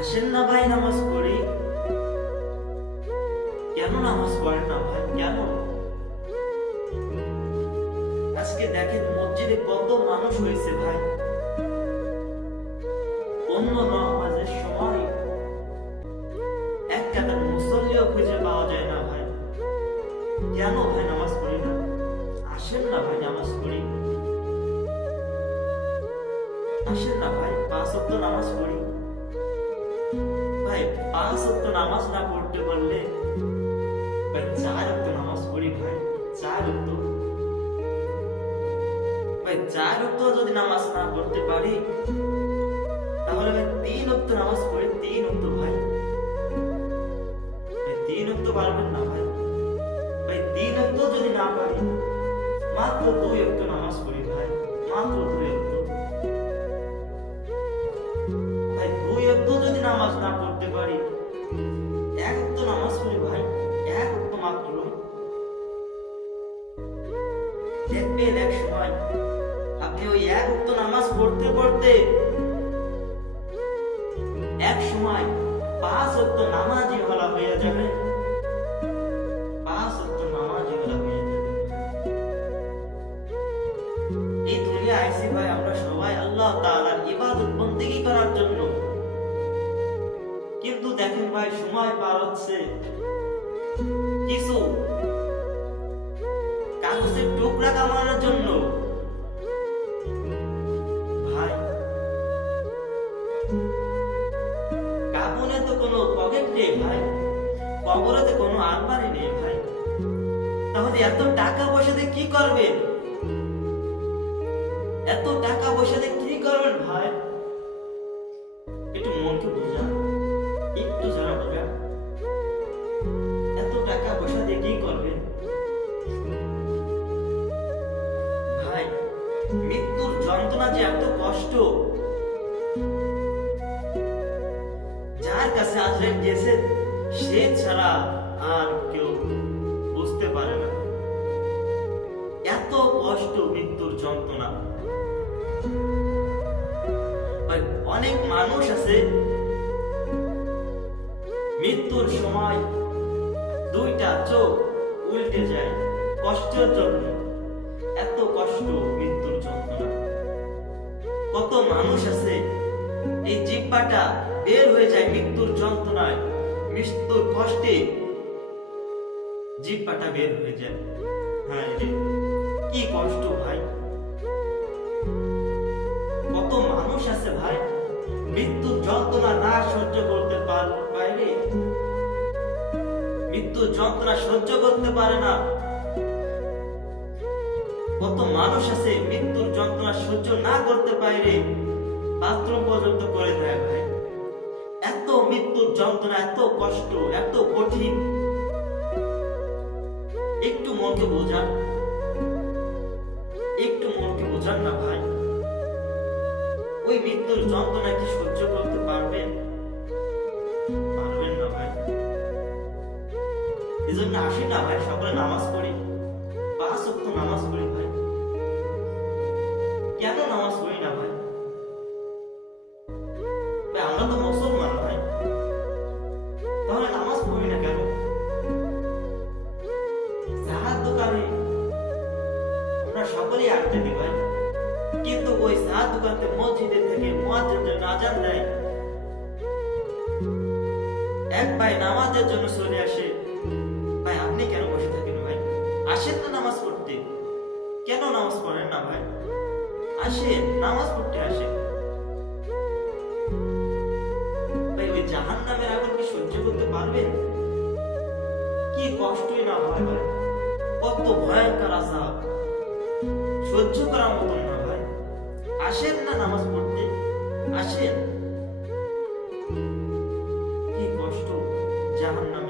আসেন না ভাই নামাজ পড়ি। কেন নামাজ পড়েন না ভাই, কেন? আজকে দেখেন মসজিদে কত মানুষ হয়েছে ভাই, অন্য নামাজের সময় এক কাতার মুসল্লিও খুঁজে পাওয়া যায় না ভাই। কেন ভাই নামাজ পড়ি না? আসেন না ভাই নামাজ পড়ি। আসেন না ভাই 5 ওয়াক্ত নামাজ পড়ি। ভাই 5 ওয়াক্ত নামাজ না পড়তে পারলে ভাই 4 ওয়াক্ত নামাজ পড়ি ভাই। 4 ওয়াক্ত ভাই 4 ওয়াক্ত যদি নামাজ না পড়তে পারি তাহলে ভাই 3 ওয়াক্ত নামাজ পড়ি। 3 ওয়াক্ত ভাই 3 ওয়াক্ত পারবেন না ভাই। ভাই 3 ওয়াক্ত যদি না পারি মাত্র 2 ওয়াক্ত নামাজ পড়ি ভাই, মাত্র 2 ওয়াক্ত। ভাই 2 ওয়াক্ত যদি নামাজ না পড়তে পারি 1 ওয়াক্ত নামাজ পড়ি ভাই, 1 ওয়াক্ত মাত্র। দেখবেন এক সময় আপনি ওই 1 ওয়াক্ত নামাজ পড়তে পড়তে এক সময় 5 ওয়াক্ত নামাজি হলা হয়ে যাবে। 5 ওয়াক্ত নামাজি হলা হয়ে যাবে। এই দুনিয়া আইছি ভাই আমরা সবাই আল্লাহ তাআলার ইবাদত বন্দেগী করার জন্য, কিন্তু দেখেন ভাই সময় পার হচ্ছে কিছু কাগজের টুকরা কামানোর জন্য। ভাই কাপনে তো কোনো পকেট নেই ভাই, কবরে তো কোনো আলমারি নেই ভাই, তাহলে এত টাকা পয়সা দিয়ে কি করবেন? এত টাকা পয়সা দিয়ে কি করবেন ভাই? একটু মনকে বোঝা, একটু যারা বোঝা, এত টাকা পয়সা দিয়ে কি করবেন ভাই? মৃত্যুর যন্ত্রণা যে এত কষ্ট, যার কাছে আজরাইল গেছে সে ছাড়া আর কেউ বুঝতে পারে না এত কষ্ট মৃত্যুর যন্ত্রণা। অনেক মানুষ আছে মৃত্যুর সময় 2টা চোখ উল্টে যায় কষ্টের জন্য। এত কষ্ট মৃত্যুর যন্ত্রণা। কত মানুষ আছে এই জিহ্বাটা বের হয়ে যায় মৃত্যুর যন্ত্রণায়, মৃত্যুর কষ্টে জিহ্বাটা বের হয়ে যায়। হ্যাঁ রে, কি কষ্ট ভাই। কত মানুষ আছে ভাই মৃত্যুর যন্ত্রণা না সহ্য করতে পারে, মৃত্যুর যন্ত্রণা সহ্য করতে পারে না। কত মানুষ আছে মৃত্যুর যন্ত্রণা সহ্য না করতে পারে বাথরুম পর্যন্ত করে দেয় ভাই। এত মৃত্যুর যন্ত্রণা, এত কষ্ট, এত কঠিন। একটু মনকে বোঝান, একটু মনকে বোঝান না ভাই। ওই মৃত্যুর যন্ত্রণা কি সহ্য করতে পারবেন? পারবেন না ভাই। এজন্য আসি না ভাই সকলে নামাজ পড়ি, 5 ওয়াক্ত নামাজ পড়ি ভাই। কেন নামাজ পড়ি না ভাই? ভাই আমরা তো মুসলমান ভাই, তাহলে নামাজ পড়ি না কেন? চাহার দোকানে আমরা সকলেই আড্ডা দিই ভাই, কিন্তু ওই চাহার দোকানতে মসজিদের থেকে মুয়াজ্জিন যেন আযান দেয়, এক ভাই নামাজের জন্য চলে আসে। ভাই আপনি কেন বসে থাকেন ভাই? আসেন না নামাজ পড়তে। কেন নামাজ পড়েন না ভাই? আসেন নামাজ পড়তে আসেন। ভাই ওই জাহান্নামের আগুন কি সহ্য করতে পারবেন? কি কষ্টই না ভাই, ভাই কত ভয়ঙ্কর আযাব, সহ্য করার মতন না ভাই। আসেন না নামাজ পড়তে, আসেন। কি কষ্ট জাহান্নামে।